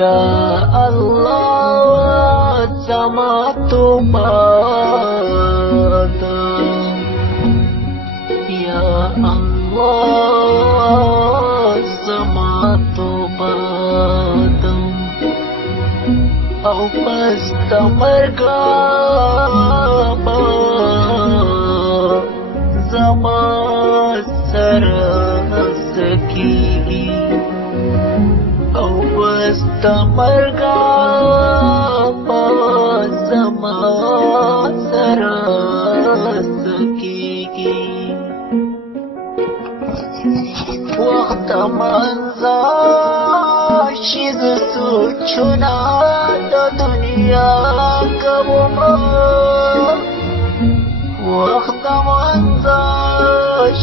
Ya Allah sama tobat. Ya Allah sama tobat. Au pasta margaba zama sarasaki. Au pasta margaba zama sarasaki. وقت منزا شیز سوچنا د دنیا کوما وقت منزا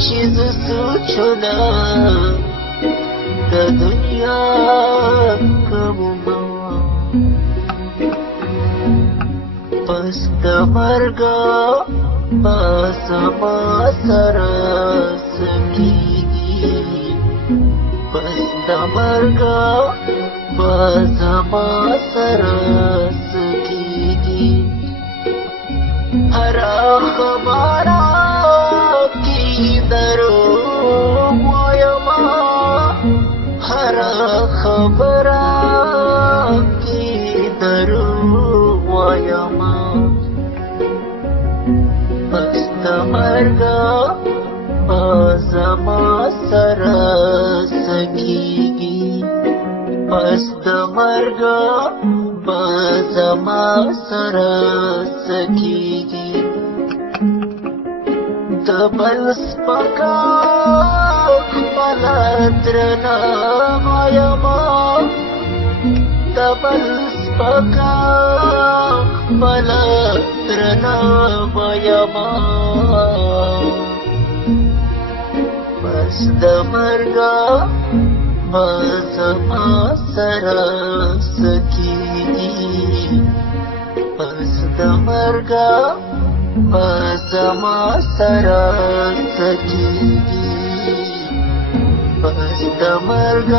شیز سوچنا د دنیا کوما پس د مرګ پس ما سره سکی پس د مرګ پس ما سره سکیږي هر خبره کې دروغ وایم هر خبره کې دروغ وایم پس د مرګ پس ما سره سکیږي پس د مرګ پس ما سره سکیږي د بل سپکا خپل درنه وایم د بل سپکا خپل درنه وایم پس د مرګ پس ما سره سکیږي پس د مرګ پس ما سره سکیږي پس د مرګ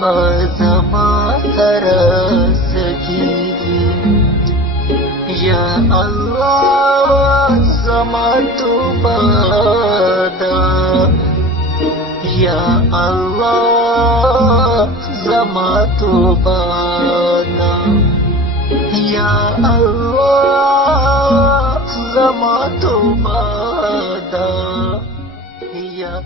پس ما سره سکیږي یا الله زما توبه Ya Allah zama tobana Ya Allah zama tobana Ya